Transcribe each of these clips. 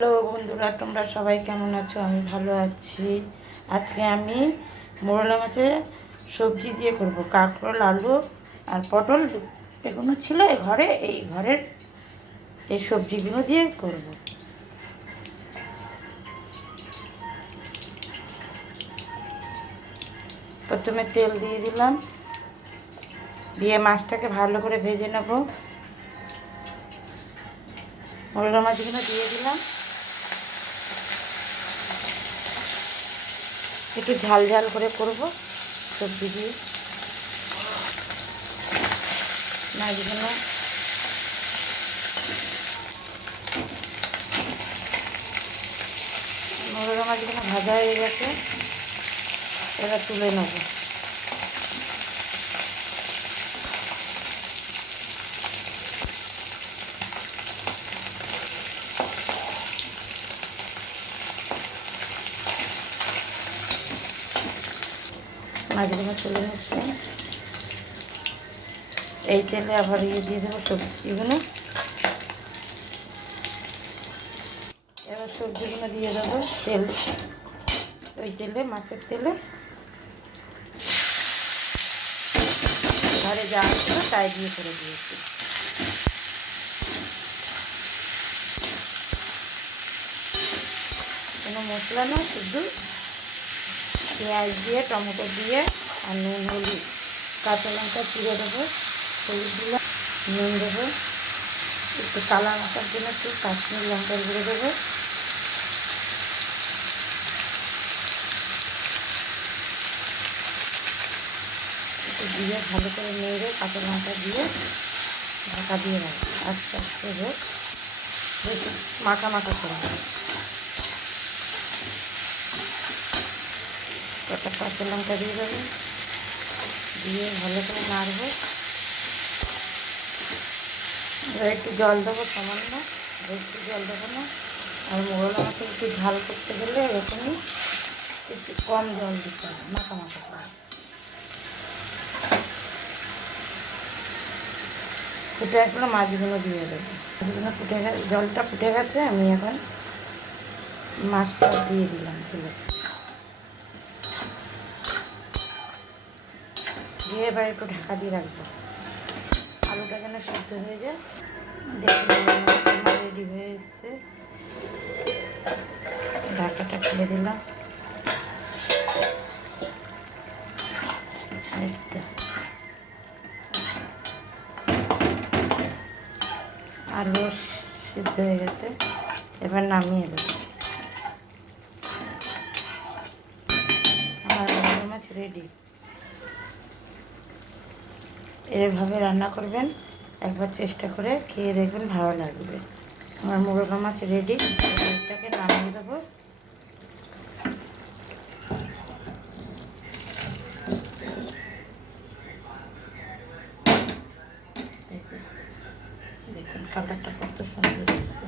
Hello বন্ধুরা, তোমরা সবাই কেমন আছো? আমি ভালো আছি। আজকে আমি মোরলা মাছের সবজি দিয়ে করব। কাঁকরোল, আলু আর পটল এগুলো ছিল ঘরে, এই ঘরের এই সবজিগুলো দিয়ে করব। প্রথমে তেল দিয়ে দিলাম, দিয়ে মাছটাকে ভালো করে ভেজে নেব। মোরলা মাছগুলো দিয়ে দিলাম, একটু ঝাল ঝাল করে করব সবজি দিয়ে। মাছগুলো মোরলা মাছগুলো ভাজা হয়ে গেছে, এবার তুলে নেব। মাছগুলো তুলে নিচ্ছি, এই তেলে আবার দিয়ে দেবো সবজিগুলো। এবার সবজিগুলো দিয়ে দেবো তেল, ওই তেলে, মাছের তেলে। ঘরে যা ছিল তাই দিয়ে করে দিয়েছি। কোনো মশলা না, শুধু পেঁয়াজ দিয়ে, টমেটো দিয়ে আর নুন, হলুদ, কাঁচা লঙ্কা চিড়ে দেবো, হলুদ দিলাম, নুন দেবো, একটু কালার আসার জন্য একটু কাশ্মীর লঙ্কার গুঁড়ো দেবো, একটু দিয়ে ভালো করে নেড়ে কাঁচা লঙ্কা দিয়ে ঢাকা দিয়ে রাখবো। আস্তে আস্তে হোক, বেশি মাখা মাখা করে কটা কাঁচা লঙ্কা দিয়ে দেবো, দিয়ে ভালো করে নাড়বো। এবার একটু জল দেবো সামান্য, বেশি জল দেবো না। আর মোরলা মাছে একটু ঝাল করতে গেলে এরকমই একটু কম জল দিতে হবে, মাখা মাখা করে। ফুটে আসলে মাছগুলো দিয়ে দেবো। মাছগুলো ফুটে গেছে, জলটা ফুটে গেছে, আমি এখন মাছটা দিয়ে দিলাম তুলে, দিয়ে এবার একটু ঢাকা দিয়ে রাখবো, আলুটা যেন সিদ্ধ হয়ে যায়। দেখুন রেডি হয়ে এসছে, ঢাকাটা খুলে দিলাম। আলু সিদ্ধ হয়ে গেছে, এবার নামিয়ে দেবো। আমার মোরলা মাছ রেডি। এভাবে রান্না করবেন, একবার চেষ্টা করে খেয়ে দেখবেন, ভালো লাগবে। আমার মোরলা মাছ রেডি, এটাকে নামিয়ে দেবো। এই যে দেখুন কালারটা কত সুন্দর এসেছে।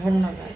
ধন্যবাদ।